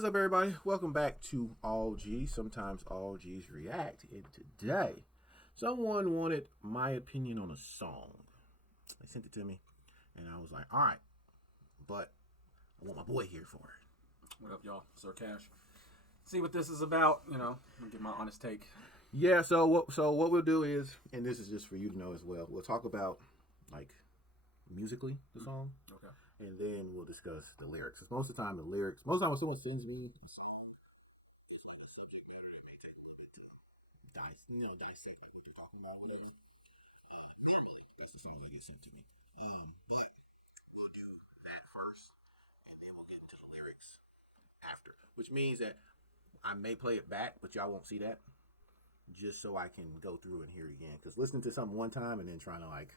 What's up, everybody? Welcome back to All G, sometimes All G's React. And today, someone wanted my opinion on a song. They sent it to me, and I was like, all right, but I want my boy here for it. What up, y'all? Sir Cash. See what this is about, I'm gonna give my honest take. Yeah, so what we'll do is, and this is just for you to know as well, we'll talk about, like, musically, the song. Okay. And then we'll discuss the lyrics. Because most of the time, when someone sends me a song, it's like a subject matter that may take a little bit to dissect like what you're talking about or whatever. Normally, that's the song that gets sent to me. But we'll do that first, and then we'll get into the lyrics after. Which means that I may play it back, but y'all won't see that. Just so I can go through and hear it again. Because listening to something one time and then trying to, like,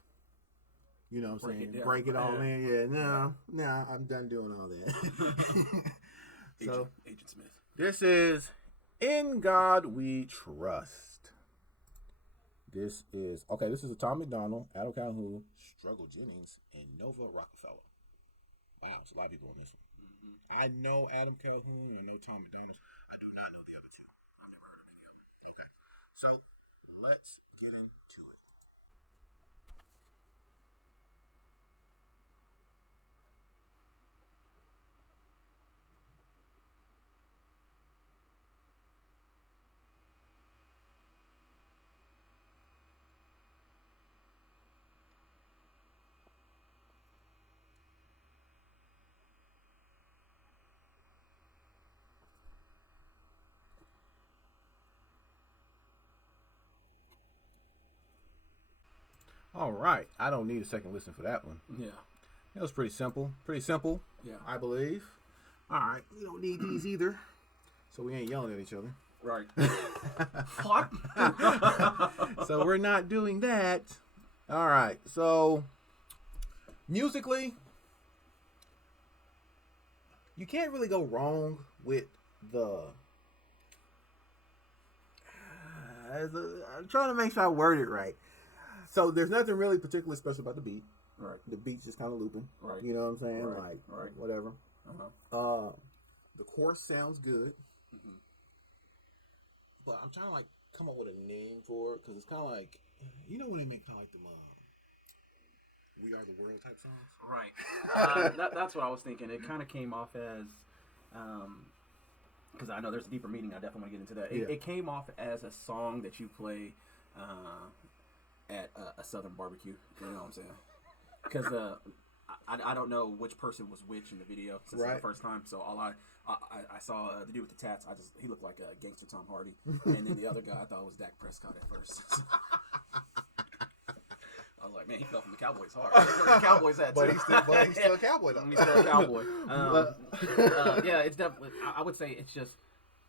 you know what I'm saying? Break it all in. Yeah, no, I'm done doing all that. Agent Smith. This is In God We Trust. This is Tom McDonald, Adam Calhoun, Struggle Jennings, and Nova Rockefeller. Wow, it's a lot of people on this one. Mm-hmm. I know Adam Calhoun and I know Tom McDonald. I do not know the other two. I've never heard of any of them. Okay, so let's get into it. All right. I don't need a second listen for that one. Yeah. It was pretty simple. Yeah. I believe. All right. We don't need these either. So we ain't yelling at each other. Right. What? So we're not doing that. All right. So musically, you can't really go wrong with the... I'm trying to make sure I word it right. So there's nothing really particularly special about the beat. Right. The beat's just kind of looping. Right. You know what I'm saying? Right. Like, whatever. Uh-huh. The chorus sounds good. Mm-hmm. But I'm trying to, like, come up with a name for it. Because it's kind of like, you know when they make kind of like the We Are the World type songs? Right. That's what I was thinking. It kind of came off as, because I know there's a deeper meaning. I definitely want to get into that. It came off as a song that you play at a Southern barbecue. You know what I'm saying? Because I don't know which person was which in the video since it's the first time. So all I saw the dude with the tats. He looked like a gangster Tom Hardy, and then the other guy I thought was Dak Prescott at first. I was like, man, he fell from the Cowboys hard. The Cowboys had but he's still a cowboy though. He's still a cowboy. Yeah, it's definitely. I would say it's just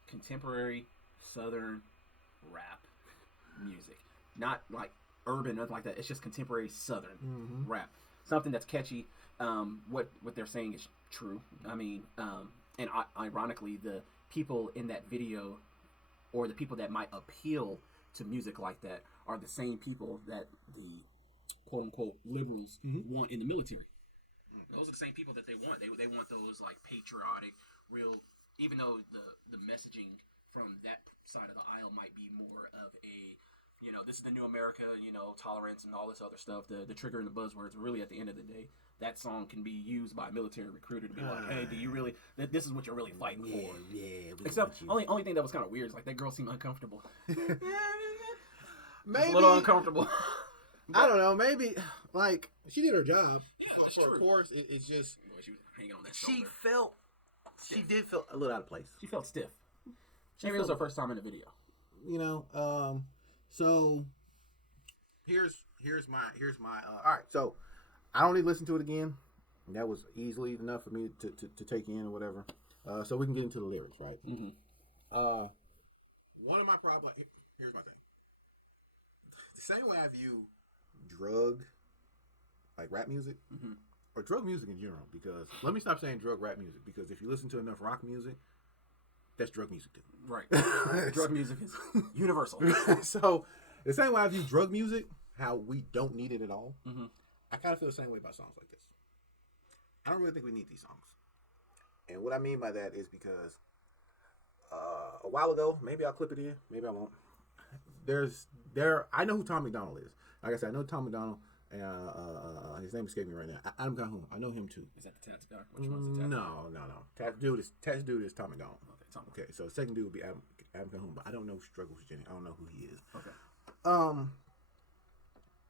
contemporary Southern rap music, not like urban, nothing like that. It's just contemporary Southern rap, something that's catchy. What they're saying is true. I mean, and ironically, the people in that video, or the people that might appeal to music like that, are the same people that the quote unquote liberals want in the military. Those are the same people that they want. They want those like patriotic, real. Even though the messaging from that side of the aisle might be more of a, this is the new America, tolerance and all this other stuff, the trigger and the buzzwords. Really, at the end of the day, that song can be used by a military recruiter to be like, hey, do you really, this is what you're really fighting for. Yeah. Except, only thing that was kind of weird is like that girl seemed uncomfortable. Maybe. A little uncomfortable. I don't know. Maybe, like, she did her job. Of course, it's just... Boy, she was hanging on that shoulder. She did feel a little out of place. She felt stiff. Maybe it was her first time in the video. So here's my all right. So I don't need to listen to it again. That was easily enough for me to take in or whatever. So we can get into the lyrics, right? Mm-hmm. One of my problems. Here's my thing. The same way I view drug, like rap music, or drug music in general. Because let me stop saying drug rap music. Because if you listen to enough rock music, that's drug music too. Right. Drug music is universal. So the same way I view drug music, how we don't need it at all, I kind of feel the same way about songs like this. I don't really think we need these songs. And what I mean by that is because a while ago. Maybe I'll clip it in. Maybe I won't. I know who Tom McDonald is. Like I said, I know Tom McDonald. And his name escaped me right now. Adam Calhoun. I know him too. Is that the Tats guy? Which one's the Tats? No. Tats dude is Tom McDonald. Okay, Tom. Okay, so second dude would be Adam Calhoun, but I don't know Struggles Jenny. I don't know who he is. Okay.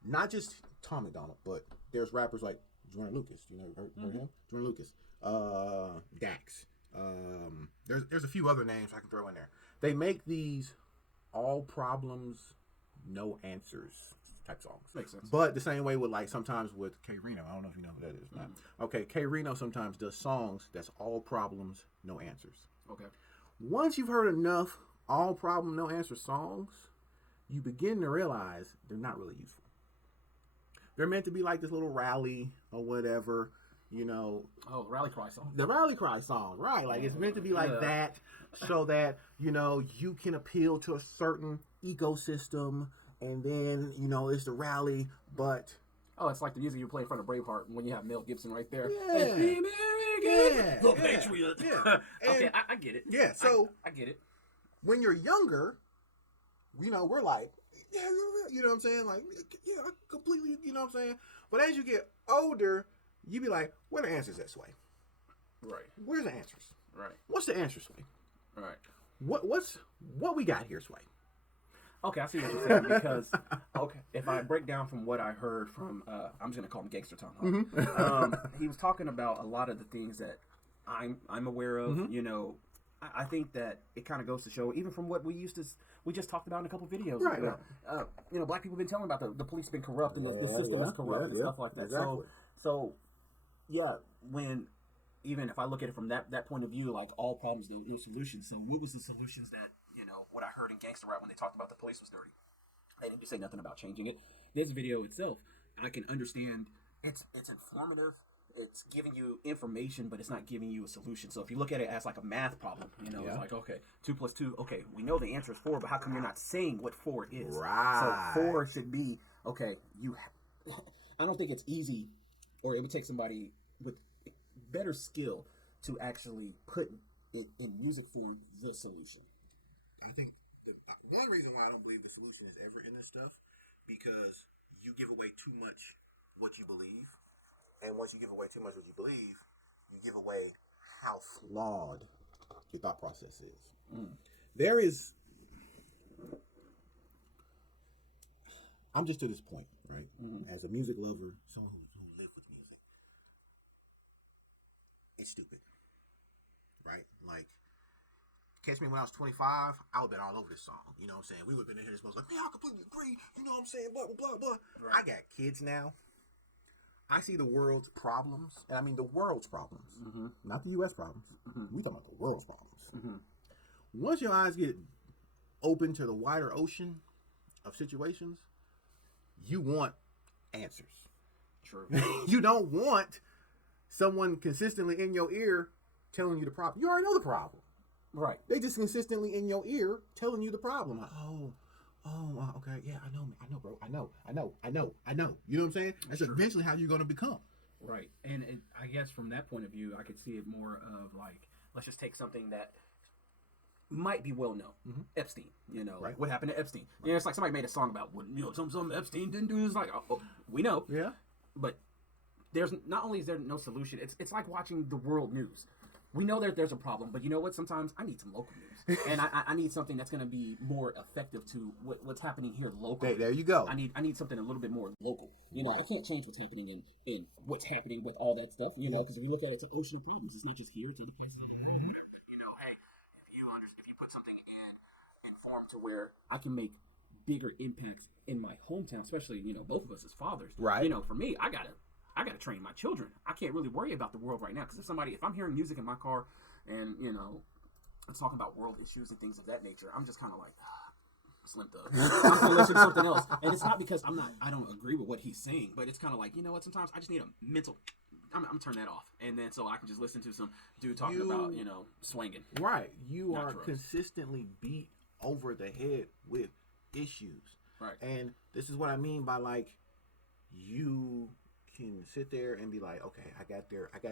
Not just Tom McDonald, but there's rappers like Jordan Lucas. You know, heard him? Jordan Lucas. Dax. There's a few other names I can throw in there. They make these all problems, no answers type songs. Makes sense. But the same way with like sometimes with K Reno. I don't know if you know who that is. Okay, K Reno sometimes does songs that's all problems, no answers. Okay. Once you've heard enough all problem, no answer songs, you begin to realize they're not really useful. They're meant to be like this little rally or whatever, you know. Oh, rally cry song. The rally cry song, right? Like it's meant to be like that, so that you know you can appeal to a certain ecosystem, and then you know it's the rally. But it's like the music you play in front of Braveheart when you have Mel Gibson right there. Yeah, the Patriot. Yeah. Okay, I get it. Yeah, so I get it. When you're younger, you know we're like, yeah, you know what I'm saying? Like, yeah, I completely, you know what I'm saying? But as you get older, you be like, where the answers at, Sway? Right. Where's the answers? Right. What's the answer, Sway? Right. What we got here, Sway? Okay, I see what you're saying because if I break down from what I heard from I'm just gonna call him Gangster Tom. He was talking about a lot of the things that I'm aware of. You know, I think that it kind of goes to show, even from what we just talked about in a couple videos. Right. You know, black people have been telling about the police been corrupt and the system is corrupt and stuff like that. Exactly. So yeah, even if I look at it from that point of view, like all problems, no solutions. So what was the solutions that, you know, what I heard in Gangsta Rap when they talked about the police was dirty? They didn't say nothing about changing it. This video itself, I can understand it's informative. It's giving you information, but it's not giving you a solution. So if you look at it as like a math problem, you know, it's like, okay, 2 + 2, okay, we know the answer is 4, but how come you're not saying what 4 is? Right. So 4 should be, okay, I don't think it's easy, or it would take somebody with better skill to actually put in music form the solution. I think one reason why I don't believe the solution is ever in this stuff, because you give away too much what you believe. And once you give away too much what you believe, you give away how flawed your thought process is. There is... I'm just to this point, right? As a music lover, someone who lives with music, it's stupid, right? Like, catch me when I was 25, I would have been all over this song. You know what I'm saying? We would have been in here this most like, man, I completely agree. You know what I'm saying? Blah, blah, blah, blah. Right. I got kids now. I see the world's problems, and I mean the world's problems, not the U.S. problems. We talking about the world's problems. Once your eyes get open to the wider ocean of situations, you want answers. True. You don't want someone consistently in your ear telling you the problem. You already know the problem. Right. They just consistently in your ear telling you the problem. Like, okay, yeah, I know, bro. I know. You know what I'm saying? That's eventually how you're going to become. Right. And I guess from that point of view, I could see it more of like, let's just take something that might be well known. Epstein, you know, right. What happened to Epstein? You know, it's like somebody made a song about what, you know, some Epstein didn't do. It's like, we know. Yeah. But there's not only is there no solution, it's like watching the world news. We know that there's a problem, but you know what? Sometimes I need some local news, and I need something that's going to be more effective to what's happening here locally. There you go. I need something a little bit more local. You know, I can't change what's happening in what's happening with all that stuff. You know, because if we look at it, it's an ocean of problems. It's not just here; it's other places in the world. You know, hey, if you put something in form to where I can make bigger impacts in my hometown, especially both of us as fathers. Right. You know, for me, I gotta train my children. I can't really worry about the world right now because if I'm hearing music in my car and it's talking about world issues and things of that nature, I'm just kind of like, Slim Thug. I'm gonna listen to something else, and it's not because I don't agree with what he's saying, but it's kind of like, you know what? Sometimes I just need a mental. I'm turn that off, and then so I can just listen to some dude talking about swinging. Right, you are drugs. Consistently beat over the head with issues. Right, and this is what I mean by like you can sit there and be like, okay, I got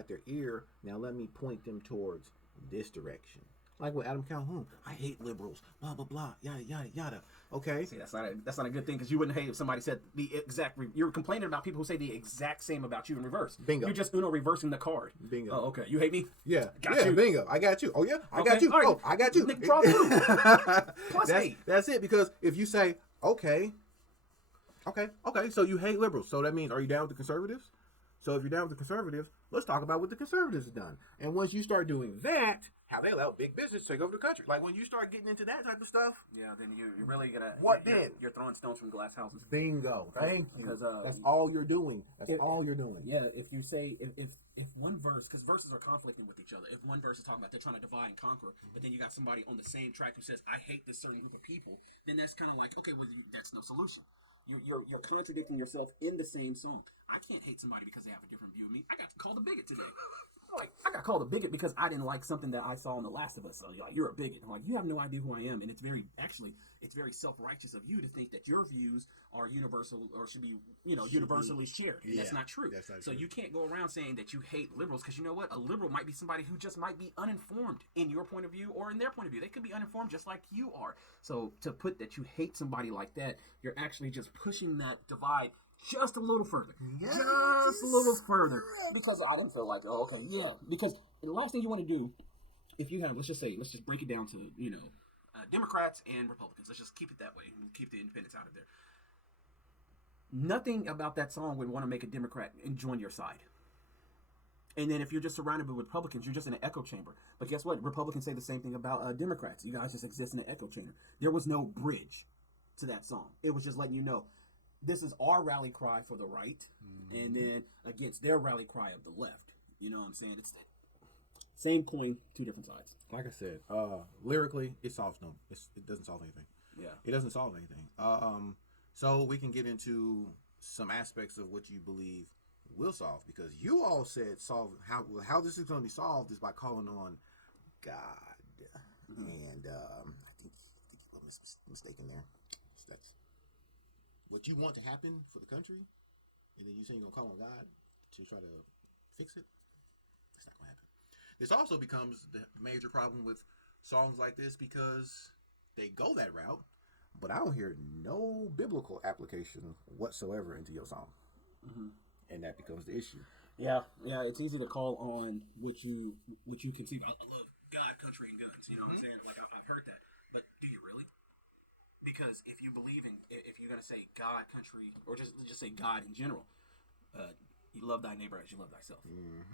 their ear. Now let me point them towards this direction. Like with Adam Calhoun, I hate liberals. Blah blah blah. Yada yada yada. Okay. See, that's not a good thing because you wouldn't hate if somebody said the exact. You're complaining about people who say the exact same about you in reverse. Bingo. You're just reversing the card. Bingo. Oh, okay. You hate me? Yeah. Got you. Bingo. I got you. Oh yeah. I got you. All right. Oh, I got you. Nick, draw two. Plus eight. That's it. Because if you say okay. So you hate liberals. So that means are you down with the conservatives? So if you're down with the conservatives, let's talk about what the conservatives have done. And once you start doing that, how they allow big business to take over the country. Like when you start getting into that type of stuff. Yeah, then you're really gonna. What then? You're throwing stones from glass houses. Bingo. Thank you. Because that's all you're doing. That's all you're doing. Yeah, if you say if one verse, because verses are conflicting with each other. If one verse is talking about they're trying to divide and conquer, but then you got somebody on the same track who says I hate this certain group of people, then that's kind of like okay, well that's no solution. You're contradicting yourself in the same song. I can't hate somebody because they have a different view of me. I got called a bigot today. Like I got called a bigot because I didn't like something that I saw in The Last of Us. So you're like, you're a bigot. I'm like, you have no idea who I am, and it's very self-righteous of you to think that your views are universal or should be universally shared. And that's not true. So you can't go around saying that you hate liberals because you know what? A liberal might be somebody who just might be uninformed in your point of view or in their point of view. They could be uninformed just like you are. So to put that you hate somebody like that, you're actually just pushing that divide just a little further. Yes. Just a little further. Because I didn't feel like, oh, okay, yeah. Because the last thing you want to do, if you have, let's just break it down to, Democrats and Republicans. Let's just keep it that way. We'll keep the independents out of there. Nothing about that song would want to make a Democrat and join your side. And then if you're just surrounded by Republicans, you're just in an echo chamber. But guess what? Republicans say the same thing about Democrats. You guys just exist in an echo chamber. There was no bridge to that song. It was just letting you know, this is our rally cry for the right, and then against their rally cry of the left. You know what I'm saying? It's the same coin, two different sides. Like I said, lyrically, it solves no. It doesn't solve anything. Yeah, it doesn't solve anything. So we can get into some aspects of what you believe will solve, because you all said solve how this is going to be solved is by calling on God, and I think you're mistaken there. That's what you want to happen for the country, and then you say you're gonna call on God to try to fix it. That's not gonna happen. This also becomes the major problem with songs like this because they go that route, but I don't hear no biblical application whatsoever into your song, and that becomes the issue. Yeah, it's easy to call on what you conceive. I love God, country, and guns. You know what I'm saying? Like I've heard that, but do you really? Because if you believe in, if you're gonna say God, country, or just say God in general, you love thy neighbor as you love thyself.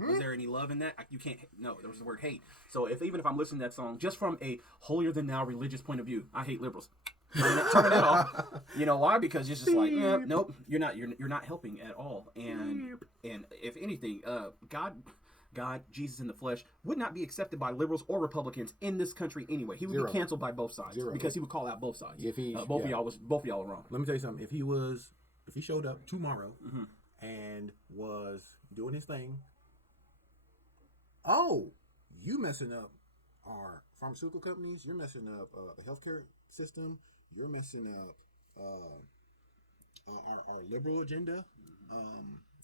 Was there any love in that? You can't. No, there was the word hate. So even if I'm listening to that song just from a holier than thou religious point of view, I hate liberals. Turn that off. You know why? Because it's just like, nope, you're not helping at all. And if anything, God, Jesus in the flesh, would not be accepted by liberals or Republicans in this country anyway. He would be canceled by both sides because he would call out both sides. If both of y'all were wrong. Let me tell you something. If he showed up tomorrow and was doing his thing, you messing up our pharmaceutical companies, you're messing up the healthcare system, you're messing up our liberal agenda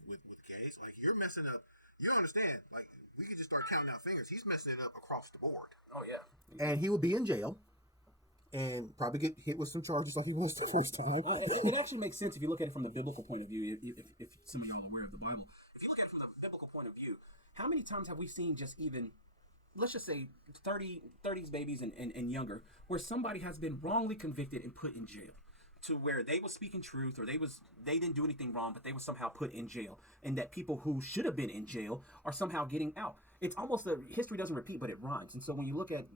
with gays. Like you're messing up. You don't understand. Like, we could just start counting out fingers. He's messing it up across the board. Oh, yeah. And he would be in jail and probably get hit with some charges like he was the first time. It actually makes sense if you look at it from the biblical point of view, if some of you are aware of the Bible. If you look at it from the biblical point of view, how many times have we seen just even, let's just say 30s babies and younger, where somebody has been wrongly convicted and put in jail? To where they was speaking truth, or they didn't do anything wrong, but they were somehow put in jail, and that people who should have been in jail are somehow getting out. It's almost that history doesn't repeat, but it rhymes. And so when you look at,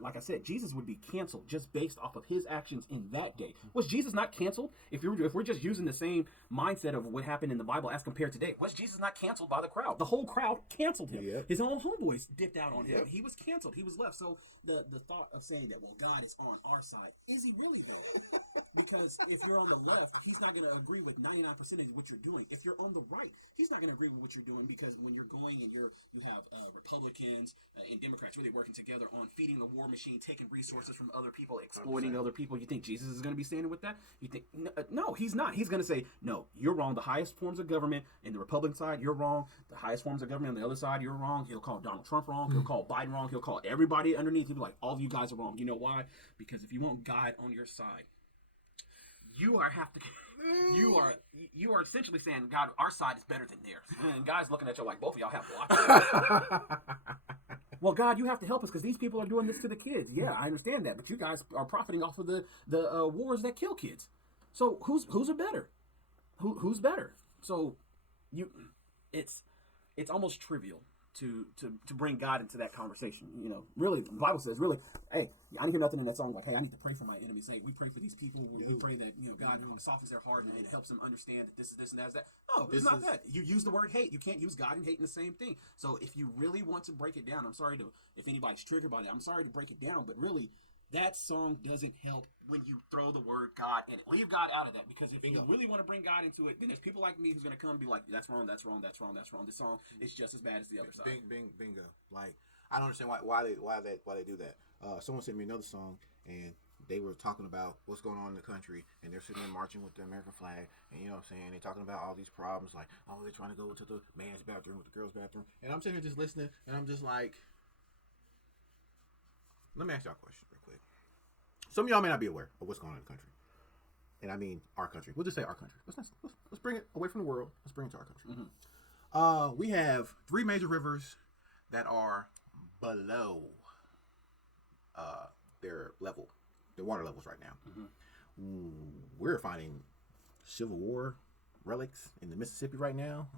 like I said, Jesus would be canceled just based off of his actions in that day. Was Jesus not canceled? If we're just using the same mindset of what happened in the Bible as compared to today, was Jesus not canceled by the crowd? The whole crowd canceled him. Yep. His own homeboys dipped out on him. He was canceled. He was left. So the thought of saying that, well, God is on our side, is he really though? Because if you're on the left, he's not going to agree with 99% of what you're doing. If you're on the right, he's not going to agree with what you're doing, because when you're going and you have Republicans and Democrats really working together on feeding the war machine, taking resources from other people, exploiting other people. You think Jesus is going to be standing with that? You think no, he's not. He's going to say, no, you're wrong. The highest forms of government in the Republican side, you're wrong. The highest forms of government on the other side, you're wrong. He'll call Donald Trump wrong. He'll call Biden wrong. He'll call everybody underneath. He'll be like, all of you guys are wrong. You know why? Because if you want God on your side, you are essentially saying, God, our side is better than theirs. And God's looking at you like, both of y'all have blocked. Well, God, you have to help us because these people are doing this to the kids. Yeah, I understand that, but you guys are profiting off of the wars that kill kids. So who's better? Who's better? So it's almost trivial to bring God into that conversation. You know, really, the Bible says, really, hey, I didn't hear nothing in that song like, hey, I need to pray for my enemies. Hey, we pray for these people. We pray that, you know, God softens their heart and it helps them understand that this is this and that is that. No, it's not that. You use the word hate. You can't use God and hate in the same thing. So if you really want to break it down, if anybody's triggered by that, I'm sorry to break it down, but really, that song doesn't help when you throw the word God in it. Leave God out of that, because if you really want to bring God into it, then there's people like me who's going to come and be like, that's wrong, that's wrong, that's wrong, that's wrong. This song is just as bad as the other side. Bingo. Like, I don't understand why they do that. Someone sent me another song, and they were talking about what's going on in the country, and they're sitting there marching with the American flag, and you know what I'm saying, they're talking about all these problems, like, oh, they're trying to go to the man's bathroom with the girl's bathroom, and I'm sitting here just listening, and I'm just like, let me ask y'all a question real quick. Some of y'all may not be aware of what's going on in the country. And I mean our country. We'll just say our country. Let's bring it away from the world. Let's bring it to our country. Mm-hmm. We have 3 major rivers that are below their water levels right now. Mm-hmm. We're finding Civil War relics in the Mississippi right now.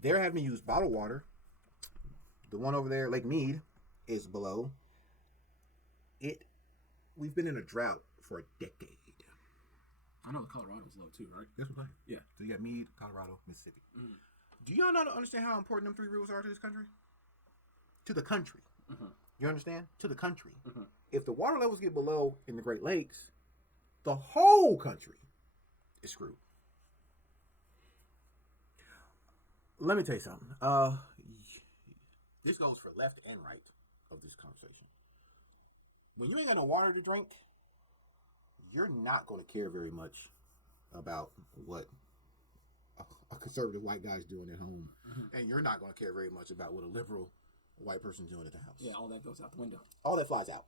They're having to use bottled water. The one over there, Lake Mead, is below. We've been in a drought for a decade. I know Colorado's low too, right? That's what I'm saying. Yeah. So you got Mead, Colorado, Mississippi. Mm-hmm. Do y'all not understand how important them 3 rivers are to this country? To the country. Mm-hmm. You understand? To the country. Mm-hmm. If the water levels get below in the Great Lakes, the whole country is screwed. Let me tell you something. This goes for left and right of this conversation. When you ain't got no water to drink, you're not going to care very much about what a conservative white guy's doing at home. Mm-hmm. And you're not going to care very much about what a liberal white person's doing at the house. Yeah, all that goes out the window. All that flies out.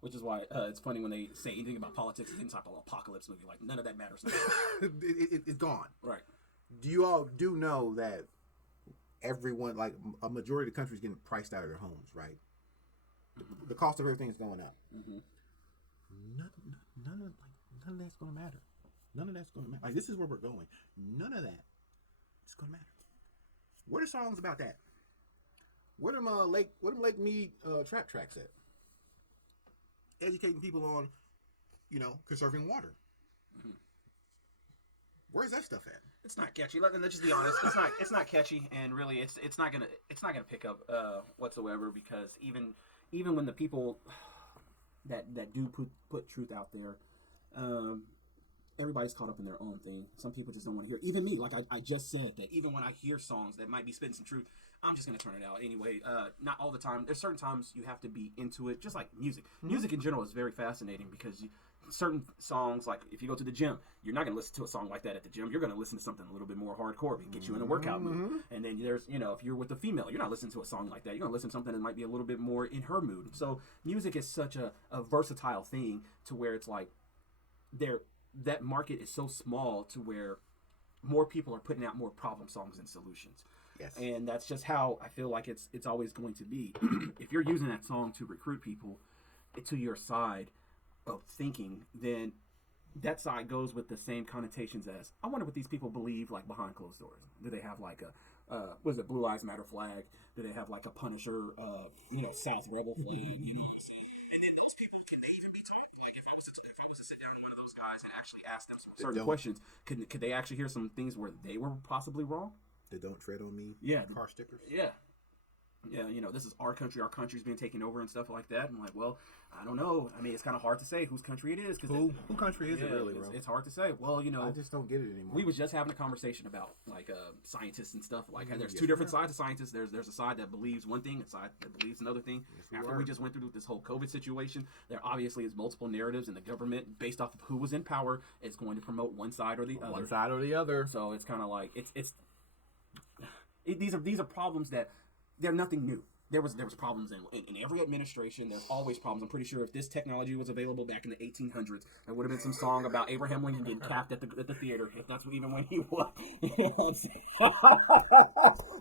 Which is why it's funny when they say anything about politics, any type of apocalypse movie, like none of that matters. It's gone. Right. Do you all do know that everyone, like a majority of the country is getting priced out of their homes, right? Mm-hmm. The cost of everything is going up. Mm-hmm. None of that's going to matter. None of that's going to matter. Like, this is where we're going. None of that is going to matter. What are songs about that? Where them Lake Mead trap tracks at? Educating people on, conserving water. Mm-hmm. Where's that stuff at? It's not catchy. Let's just be honest. It's not catchy, and really, it's not gonna pick up whatsoever, because even when the people that do put truth out there, everybody's caught up in their own thing. Some people just don't want to hear it. Even me, like I just said, that even when I hear songs that might be spitting some truth, I'm just going to turn it out anyway. Not all the time. There's certain times you have to be into it, just like music. Mm-hmm. Music in general is very fascinating, because certain songs, like if you go to the gym, you're not going to listen to a song like that at the gym. You're going to listen to something a little bit more hardcore to get you in a workout mood. And then there's, if you're with a female, you're not listening to a song like that. You're going to listen to something that might be a little bit more in her mood. So music is such a versatile thing, to where it's like that market is so small to where more people are putting out more problem songs and solutions. Yes. And that's just how I feel like it's always going to be. If you're using that song to recruit people to your side of thinking, then that side goes with the same connotations as, I wonder what these people believe, like behind closed doors. Do they have like a Blue Lives Matter flag? Do they have like a Punisher, South Rebel flag? And then those people, can they even be taught? Like if it was to sit down with one of those guys and actually ask them some certain questions, could they actually hear some things where they were possibly wrong? They don't tread on me. Yeah. Car stickers. Yeah. yeah, this is our country's being taken over and stuff like that. And like, well, I don't know. I mean, it's kind of hard to say whose country it is because Who country is it really, bro? it's hard to say. Well, I just don't get it anymore. we was just having a conversation about like scientists and stuff. Like, there's Yes, two different we are. sides of scientists. There's a side that believes one thing, a side that believes another thing. Yes, we After are. we just went through this whole COVID situation, there obviously is multiple narratives, and the government, based off of who was in power, is going to promote one side or the other. One side or the other. So it's kind of like these are problems that they're nothing new. There was problems in every administration. There's always problems. I'm pretty sure if this technology was available back in the 1800s, there would have been some song about Abraham Lincoln getting capped at the theater. If that's even when he was. You know what I'm saying?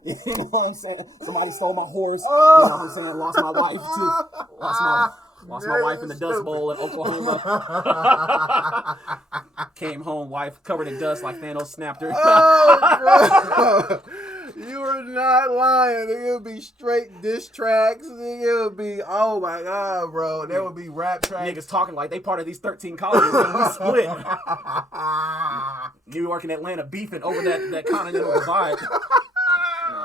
You know what I'm saying? Somebody stole my horse. You know what I'm saying? Lost my wife too. Lost my wife in the Dust Bowl in Oklahoma. Came home, wife covered in dust like Thanos snapped her. Oh, you are not lying. It would be straight diss tracks. It would be, oh my God, bro. There would be rap tracks. Niggas talking like they part of these 13 colleges and we split. New York and Atlanta beefing over that continental divide.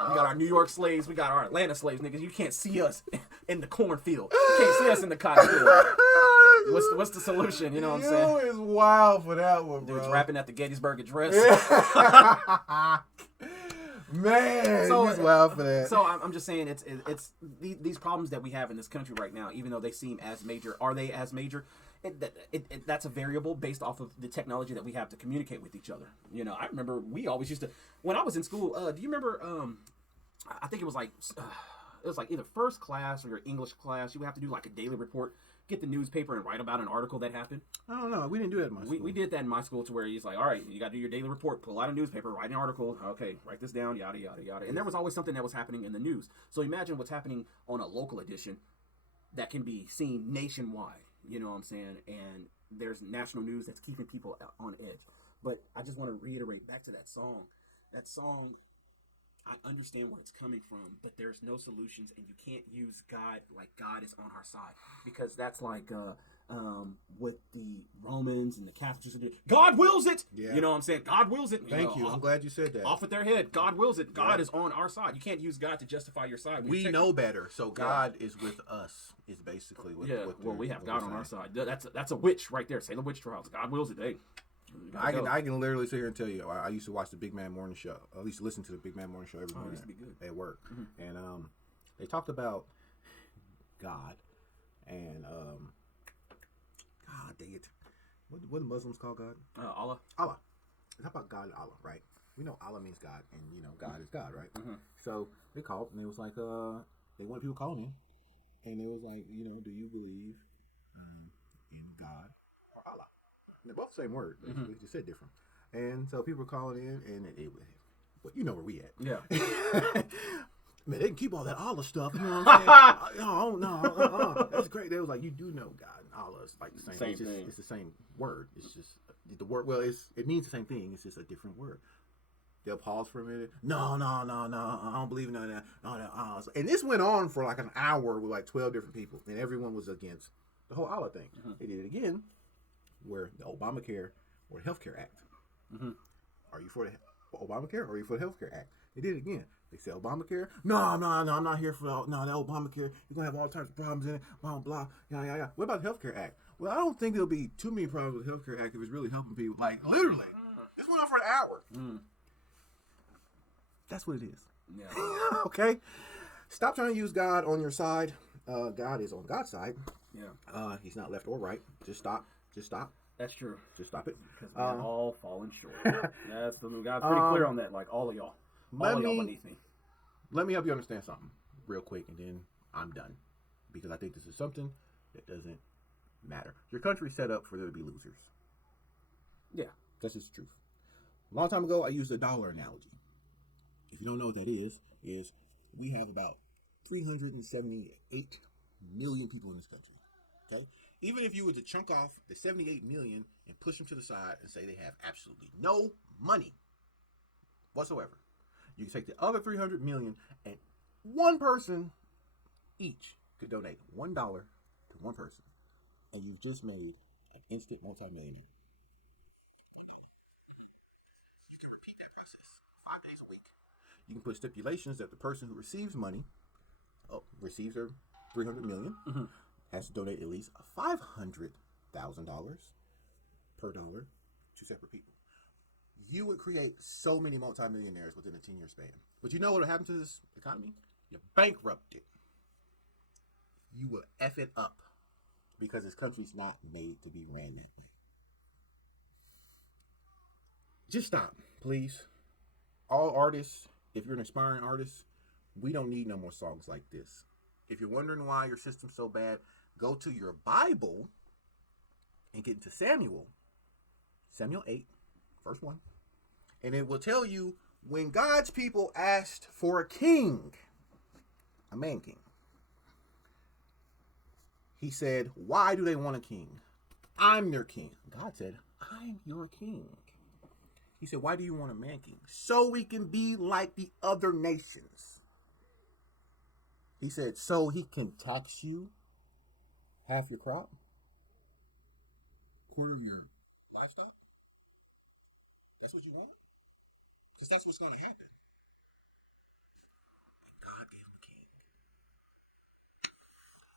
We got our New York slaves. We got our Atlanta slaves, niggas. You can't see us in the cornfield. You can't see us in the cotton field. What's the solution? You know what I'm saying? You is wild for that one, bro. Dude's rapping at the Gettysburg Address. Man, he's wild for that. So I'm just saying, it's these problems that we have in this country right now, even though they seem as major, are they as major? That's a variable based off of the technology that we have to communicate with each other. I remember we always used to, when I was in school. Do you remember? I think it was like either first class or your English class. You would have to do like a daily report, get the newspaper and write about an article that happened. I don't know. We didn't do that in my school. We did that in my school, to where he's like, all right, you got to do your daily report, pull out a newspaper, write an article. Okay, write this down, yada, yada, yada. And there was always something that was happening in the news. So imagine what's happening on a local edition that can be seen nationwide. You know what I'm saying? And there's national news that's keeping people on edge. But I just want to reiterate back to that song. That song, I understand where it's coming from, but there's no solutions, and you can't use God like God is on our side, because that's like with the Romans and the Catholics. God wills it. Yeah. You know what I'm saying? God wills it. Thank you. I'm glad you said that. Off with their head. God wills it. God is on our side. You can't use God to justify your side. We know better, so God is with us. Is basically what. Well, we have God on our side. That's a witch right there. Say the witch trials. God wills it. Hey. I can literally sit here and tell you. I used to watch the Big Man Morning Show. At least listen to the Big Man Morning Show every morning. It used to be good. At work, and they talked about God, and God dang it, what do Muslims call God? Allah. Allah. They talk about God and Allah, right? We know Allah means God, and God is God, right? So they called, and it was like they wanted people calling in, and it was like, do you believe in God or Allah? They're both the same word. They just said different. And so people were calling in, and but you know where we at. Yeah. Man, they can keep all that Allah stuff. You know what I'm saying? No. That's great. They was like, you do know God and Allah is like the same. Thing. It's the same word. It's just the word. Well, it means the same thing. It's just a different word. They'll pause for a minute. No. I don't believe in none of that. No. And this went on for like an hour with like 12 different people, and everyone was against the whole Allah thing. They did it again, where the Obamacare or the Healthcare Act. Are you for the Obamacare or are you for the Healthcare Act? They did it again. They said Obamacare. No, I'm not here for that Obamacare. You're gonna have all types of problems in it. Blah blah. Yeah. What about the Healthcare Act? Well, I don't think there'll be too many problems with the Healthcare Act if it's really helping people. Like literally, this went on for an hour. That's what it is. Yeah. Okay. Stop trying to use God on your side. God is on God's side. Yeah. He's not left or right. Just stop. That's true. Just stop it. Because we're all falling short. God's pretty clear on that. Like all of y'all. All of y'all beneath me. Let me help you understand something real quick, and then I'm done. Because I think this is something that doesn't matter. Your country's set up for there to be losers. Yeah. That's just the truth. A long time ago, I used a dollar analogy. If you don't know what that is we have about 378 million people in this country. Okay? Even if you were to chunk off the 78 million and push them to the side and say they have absolutely no money whatsoever, you can take the other 300 million and one person each could donate $1 to one person, and you've just made an instant multi-millionaire. You can repeat that process 5 days a week. You can put stipulations that the person who receives money receives her 300 million, has to donate at least $500,000 per dollar to separate people. You would create so many multimillionaires within a 10-year span. But you know what would happen to this economy? You bankrupt it. You will F it up because this country's not made to be ran that way. Just stop, please. All artists, if you're an aspiring artist, we don't need no more songs like this. If you're wondering why your system's so bad, go to your Bible and get into Samuel 8, verse 1. And it will tell you when God's people asked for a king, a man king, he said, why do they want a king? I'm their king. God said, I'm your king. He said, why do you want a man king? So we can be like the other nations. He said, so he can tax you half your crop, quarter of your livestock. That's what you want? Because that's what's going to happen. God gave him a king.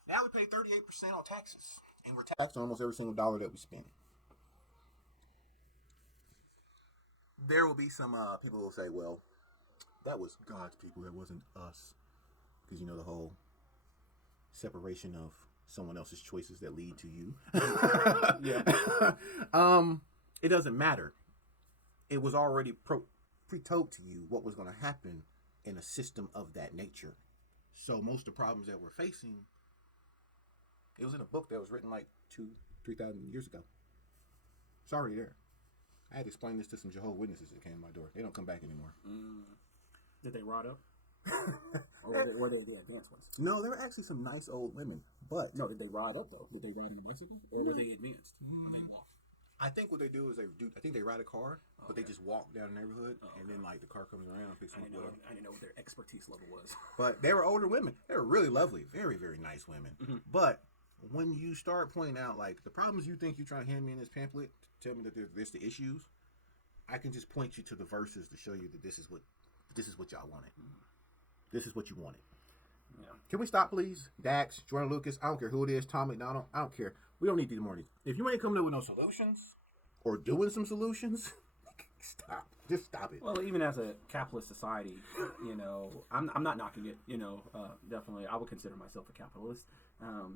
Now we pay 38% on taxes. And we're taxed on almost every single dollar that we spend. There will be some people who will say, well, that was God's people. That wasn't us. Because you know the whole separation of someone else's choices that lead to you. Yeah. It doesn't matter. It was already pre-told to you what was going to happen in a system of that nature. So most of the problems that we're facing, it was in a book that was written like 2,000-3,000 years ago. It's already there. I had to explain this to some Jehovah's Witnesses that came to my door. They don't come back anymore. Did they rot up? Or were they the advanced ones? No, there were actually some nice old women. But no, did they ride up though? Did they ride in a bicycle, or were they advanced? They walk. I think what they do is I think they ride a car, but they just walk down the neighborhood, and then like the car comes around and picks them up. I didn't know what their expertise level was. But they were older women. They were really lovely, very, very nice women. But when you start pointing out like the problems you think you're trying to hand me in this pamphlet, to tell me that there's the issues, I can just point you to the verses to show you that this is what y'all wanted. This is what you wanted. Yeah. Can we stop, please? Dax, Jordan Lucas, I don't care who it is, Tom McDonald, I don't care. We don't need these more. If you ain't coming up with no solutions or doing some solutions, stop. Just stop it. Well, even as a capitalist society, you know, I'm not knocking it. You know, definitely, I would consider myself a capitalist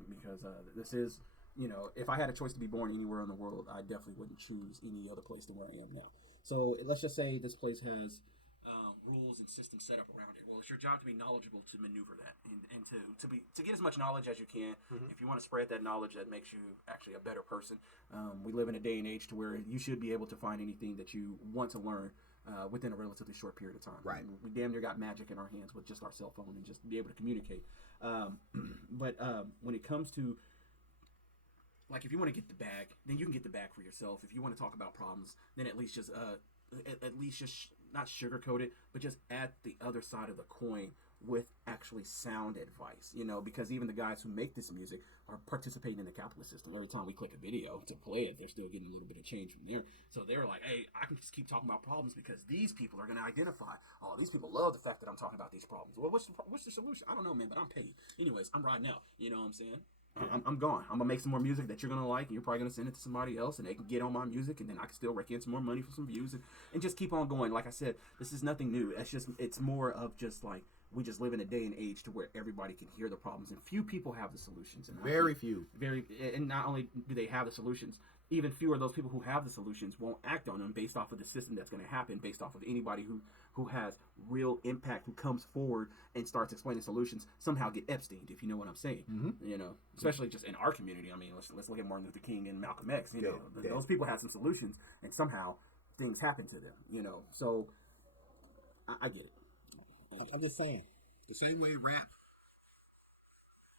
because this is, you know, if I had a choice to be born anywhere in the world, I definitely wouldn't choose any other place than where I am now. So let's just say this place has rules and systems set up around it. Well, it's your job to be knowledgeable to maneuver that and to get as much knowledge as you can. If you want to spread that knowledge, that makes you actually a better person. We live in a day and age to where you should be able to find anything that you want to learn within a relatively short period of time. Right. We damn near got magic in our hands with just our cell phone and just be able to communicate. But when it comes to, like, if you want to get the bag, then you can get the bag for yourself. If you want to talk about problems, then at least just not sugarcoat it, but just add the other side of the coin with actually sound advice, you know, because even the guys who make this music are participating in the capitalist system. Every time we click a video to play it, they're still getting a little bit of change from there. So they're like, hey, I can just keep talking about problems because these people are going to identify, oh, these people love the fact that I'm talking about these problems. Well, what's the solution? I don't know, man, but I'm paid. Anyways, I'm riding out. You know what I'm saying? I'm gone. I'm going to make some more music that you're going to like, and you're probably going to send it to somebody else, and they can get on my music, and then I can still rake in some more money for some views, and just keep on going. Like I said, this is nothing new. It's more of just like, we just live in a day and age to where everybody can hear the problems, and few people have the solutions. And very few. And not only do they have the solutions, even fewer of those people who have the solutions won't act on them based off of the system that's going to happen, based off of anybody who has real impact, who comes forward and starts explaining solutions, somehow get Epsteined, if you know what I'm saying. You know, especially just in our community. I mean, let's look at Martin Luther King and Malcolm X. You know, those people had some solutions, and somehow things happen to them. You know, so I get it. I'm just saying, the same way rap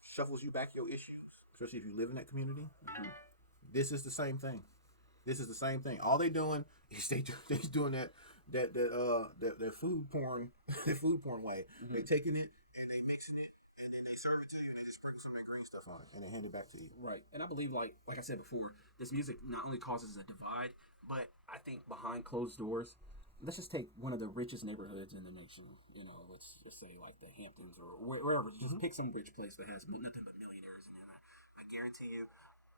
shuffles you back your issues, especially if you live in that community. This is the same thing. This is the same thing. All they doing is they doing that food porn way. They taking it and they mixing it and then they serve it to you and they just sprinkle some of that green stuff on it and they hand it back to you. Right. And I believe, like I said before, this music not only causes a divide, but I think behind closed doors, let's just take one of the richest neighborhoods in the nation. You know, let's just say like the Hamptons or wherever. Just pick some rich place that has nothing but millionaires in it. I guarantee you,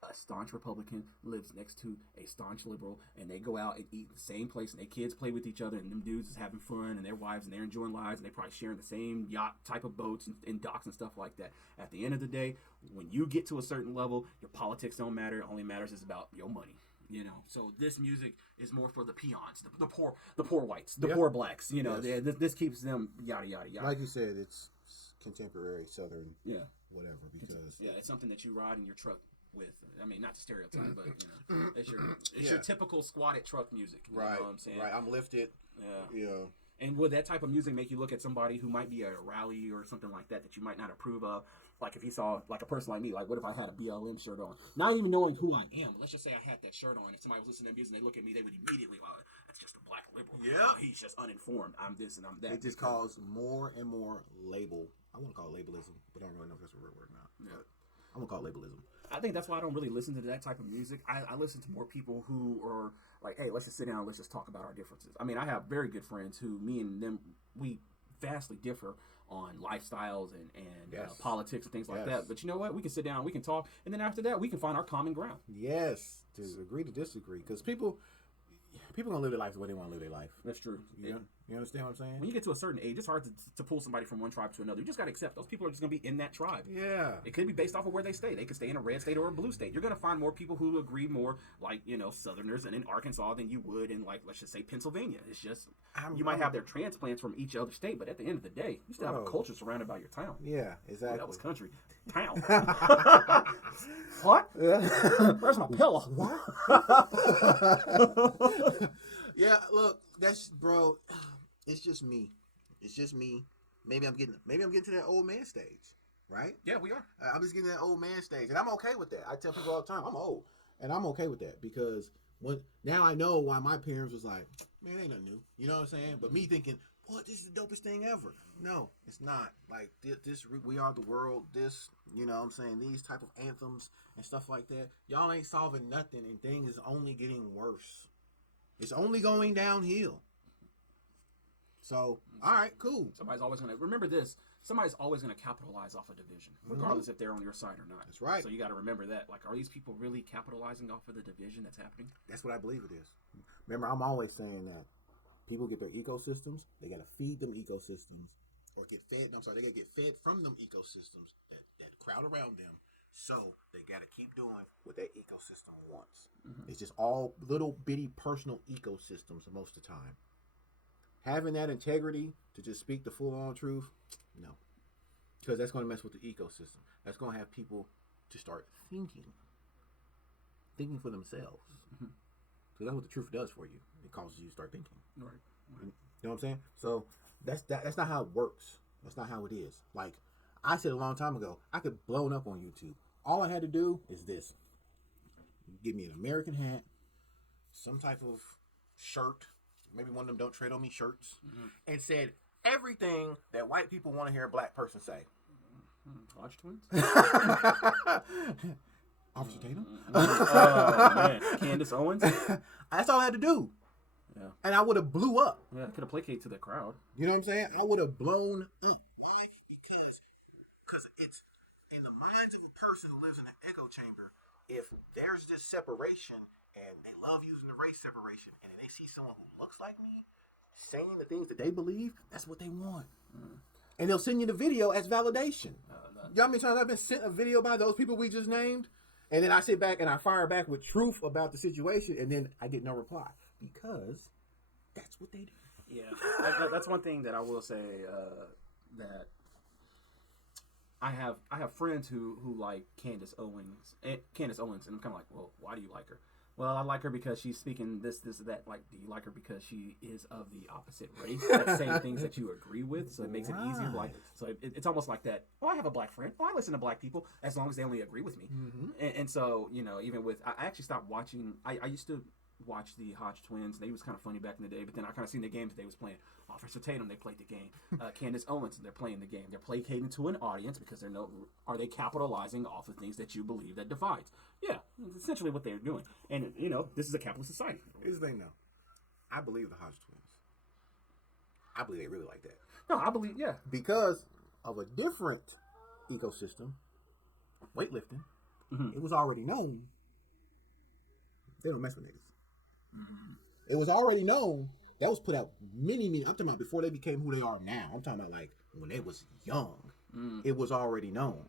a staunch Republican lives next to a staunch liberal, and they go out and eat in the same place, and their kids play with each other, and them dudes is having fun, and their wives, and they're enjoying lives, and they probably sharing the same yacht type of boats and docks and stuff like that. At the end of the day, when you get to a certain level, your politics don't matter. It only matters is about your money. You know, so this music is more for the peons, the poor whites, the poor blacks. You know, this keeps them yada yada yada. Like you said, it's contemporary Southern, whatever. Because it's something that you ride in your truck with. I mean, not to stereotype, but you know, it's your typical squatted truck music. You know what I'm saying? Right. I'm lifted. Yeah. And would that type of music make you look at somebody who might be at a rally or something like that you might not approve of? Like if you saw like a person like me, like what if I had a BLM shirt on? Not even knowing who I am. Let's just say I had that shirt on and somebody was listening to music and they look at me, they would immediately that's just a black liberal. Yeah. He's just uninformed. I'm this and I'm that. It just calls more and more label. I want to call it labelism, but I don't really know if that's a real word or not. Yeah. I'm going to call it labelism. I think that's why I don't really listen to that type of music. I listen to more people who are like, hey, let's just sit down and let's just talk about our differences. I mean, I have very good friends who, me and them, we vastly differ on lifestyles and politics and things like that. But you know what? We can sit down, we can talk, and then after that, we can find our common ground. Yes, to agree to disagree. Because people gonna live their life the way they want to live their life. That's true. You understand what I'm saying? When you get to a certain age, it's hard to pull somebody from one tribe to another. You just got to accept those people are just going to be in that tribe. Yeah. It could be based off of where they stay. They could stay in a red state or a blue state. You're going to find more people who agree more, like, you know, Southerners and in Arkansas than you would in, like, let's just say Pennsylvania. It's just, you might have their transplants from each other state, but at the end of the day, you still have a culture surrounded by your town. Yeah, exactly. That was country. Town. What? Where's my pillow? What? Yeah, look, bro, it's just me. It's just me. Maybe I'm getting to that old man stage, right? Yeah, we are. I'm just getting to that old man stage, and I'm okay with that. I tell people all the time, I'm old, and I'm okay with that because now I know why my parents was like, man, it ain't nothing new. You know what I'm saying? But me thinking, what, this is the dopest thing ever. No, it's not. Like, this We Are the World, this, you know what I'm saying, these type of anthems and stuff like that, y'all ain't solving nothing, and things is only getting worse. It's only going downhill. So, all right, cool. Somebody's always going to, remember this, somebody's always going to capitalize off a division, regardless if they're on your side or not. That's right. So you got to remember that. Like, are these people really capitalizing off of the division that's happening? That's what I believe it is. Remember, I'm always saying that people get their ecosystems, they got to feed them ecosystems, or they got to get fed from them ecosystems that crowd around them. So they got to keep doing what their ecosystem wants. Mm-hmm. It's just all little bitty personal ecosystems most of the time. Having that integrity to just speak the full on truth, no. Because that's going to mess with the ecosystem. That's going to have people to start thinking for themselves. Mm-hmm. So that's what the truth does for you. It causes you to start thinking. Right. You know what I'm saying? So that's not how it works. That's not how it is. Like I said a long time ago, I could blown up on YouTube. All I had to do is this. Give me an American hat, some type of shirt, maybe one of them Don't Tread on Me shirts, and said everything that white people want to hear a black person say. Hodge twins? Officer Tatum? Oh, man. Candace Owens? That's all I had to do. Yeah. And I would have blew up. Yeah, could have placated to the crowd. You know what I'm saying? I would have blown up. Why? Because it's in the minds of a person who lives in an echo chamber. If there's this separation and they love using the race separation and they see someone who looks like me saying the things that they believe, that's what they want. And they'll send you the video as validation. You know how many times I've been sent a video by those people we just named? And then I sit back and I fire back with truth about the situation, and then I get no reply. Because that's what they do. Yeah, that's one thing that I will say that I have friends who like Candace Owens, and I'm kind of like, well, why do you like her? Well, I like her because she's speaking this, that. Like, do you like her because she is of the opposite race? That's saying things that you agree with, so it makes it easier. Like, so it's almost like that. Oh, I have a black friend. Oh, I listen to black people as long as they only agree with me. Mm-hmm. And so, you know, even with, I actually stopped watching. I used to watch the Hodge twins. They was kind of funny back in the day, but then I kind of seen the games they was playing. Officer Tatum, they played the game. Candace Owens, they're playing the game. They're placating to an audience because are they capitalizing off of things that you believe that divides? Yeah, that's essentially what they're doing. And, you know, this is a capitalist society. Here's the thing, though. I believe the Hodge twins. I believe they really like that. No, I believe, yeah. Because of a different ecosystem, weightlifting, it was already known they don't mess with niggas. It was already known. That was put out many. I'm talking about before they became who they are now. I'm talking about like when they was young. It was already known.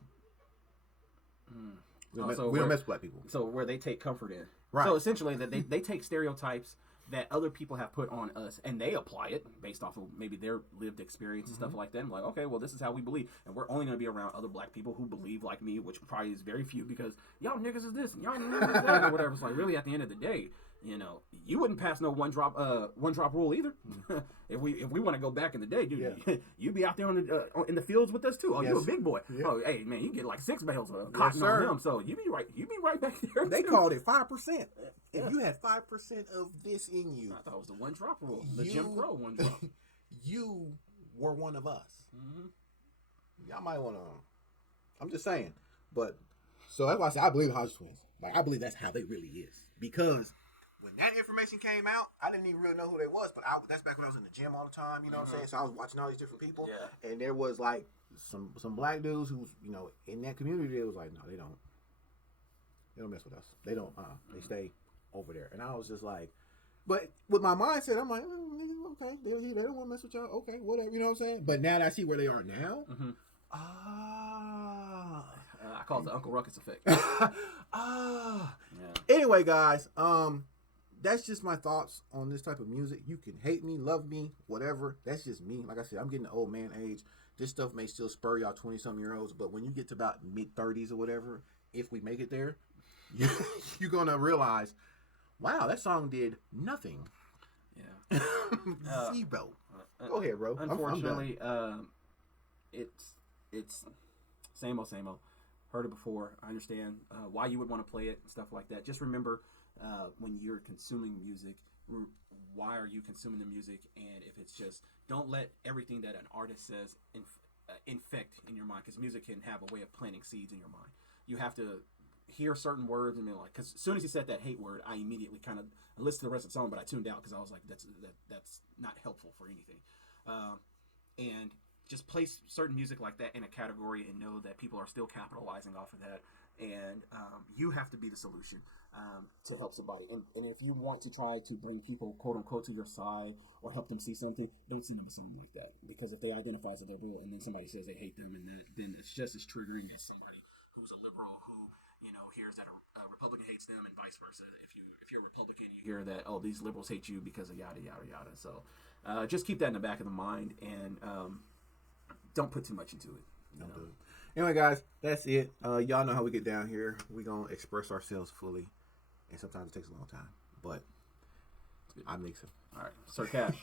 We don't mess with black people. So where they take comfort in. Right. So essentially that they take stereotypes that other people have put on us and they apply it based off of maybe their lived experience and stuff like that. And like, okay, well, this is how we believe. And we're only going to be around other black people who believe like me, which probably is very few because y'all niggas is this and y'all niggas is that or whatever. It's like really at the end of the day, you know, you wouldn't pass no one drop rule either. if we want to go back in the day, dude, you'd be out there in the fields with us too. Oh, you a big boy. Yeah. Oh, hey man, you get like 6 bales of cotton on him. So you be right back there. They called it 5%. If you had 5% of this in you, I thought it was the one drop rule, the Jim Crow one drop. You were one of us. Y'all might want to. I'm just saying, but so that's why I say I believe the Hodge twins. Like I believe that's how they really is because. When that information came out, I didn't even really know who they was, but that's back when I was in the gym all the time, you know what I'm saying? So I was watching all these different people, and there was like some black dudes who, you know, in that community, it was like, no, they don't mess with us. They don't, they stay over there. And I was just like, but with my mindset, I'm like, okay, they don't want to mess with y'all, okay, whatever, you know what I'm saying? But now that I see where they are now, I call it the Uncle Ruckus effect. Anyway, guys, that's just my thoughts on this type of music. You can hate me, love me, whatever. That's just me. Like I said, I'm getting the old man age. This stuff may still spur y'all 20-something-year-olds, but when you get to about mid-30s or whatever, if we make it there, you're going to realize, wow, that song did nothing. Yeah. Zero. Go ahead, bro. Unfortunately, it's same old, same old. Heard it before. I understand why you would want to play it and stuff like that. Just remember when you're consuming music, why are you consuming the music? And if it's just, don't let everything that an artist says infect in your mind, because music can have a way of planting seeds in your mind. You have to hear certain words and be like, because as soon as he said that hate word, I immediately kind of listened to the rest of the song, but I tuned out because I was like, that's not helpful for anything. And just place certain music like that in a category and know that people are still capitalizing off of that. And you have to be the solution to help somebody. And if you want to try to bring people, quote unquote, to your side or help them see something, don't send them a song like that. Because if they identify as a liberal and then somebody says they hate them, and then it's just as triggering as somebody who's a liberal who, you know, hears that a Republican hates them and vice versa. If you're a Republican, you hear that, oh, these liberals hate you because of yada, yada, yada. So just keep that in the back of the mind and don't put too much into it. Don't do it. Anyway, guys, that's it. Y'all know how we get down here. We're going to express ourselves fully. And sometimes it takes a long time. But I'm Nixon. All right. Sir Cash.